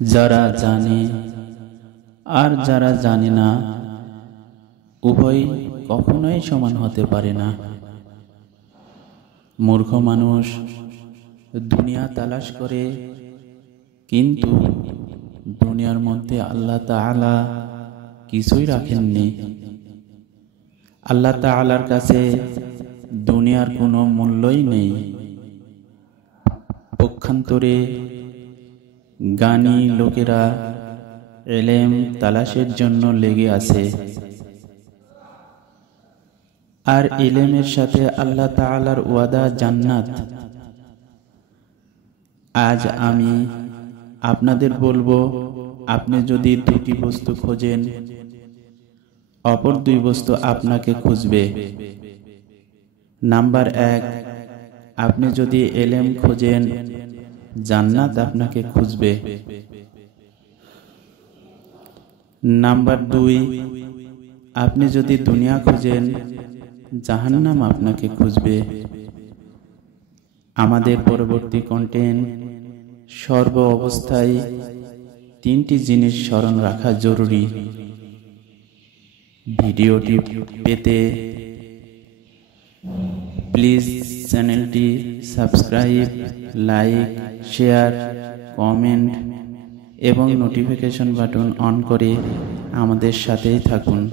যারা জানে আর যারা জানে না, উভয় কখনোই সমান হতে পারে না। মূর্খ মানুষ দুনিয়া তালাশ করে, কিন্তু দুনিয়ার মধ্যে আল্লাহ তাআলা কিছুই রাখেননি। আল্লাহ তাআলার কাছে দুনিয়ার কোনো মূল্যই নেই। পক্ষান্তরে জ্ঞানী লোকেরা ইলম তালাশের জন্য লেগে আছে, আর ইলমের সাথে আল্লাহ তাআলার ওয়াদা জান্নাত। আজ আমি আপনাদের বলবো, আপনি যদি দুটি বস্তু খোঁজেন, অপর দুই বস্তু আপনাকে খুঁজবে। নাম্বার 1, আপনি যদি ইলম খোঁজেন, জান্নাত আপনাকে খুঁজবে। নাম্বার 2, আপনি যদি দুনিয়া খোঁজেন, জাহান্নাম আপনাকে খুঁজবে। আমাদের পরবর্তী কন্টেন্ট সর্ব অবস্থায় তিনটি জিনিস স্মরণ রাখা জরুরি। ভিডিওটি পেতে প্লিজ চ্যানেলটি সাবস্ক্রাইব, লাইক, শেয়ার, কমেন্ট এবং নোটিফিকেশন বাটন অন করে আমাদের সাথেই থাকুন।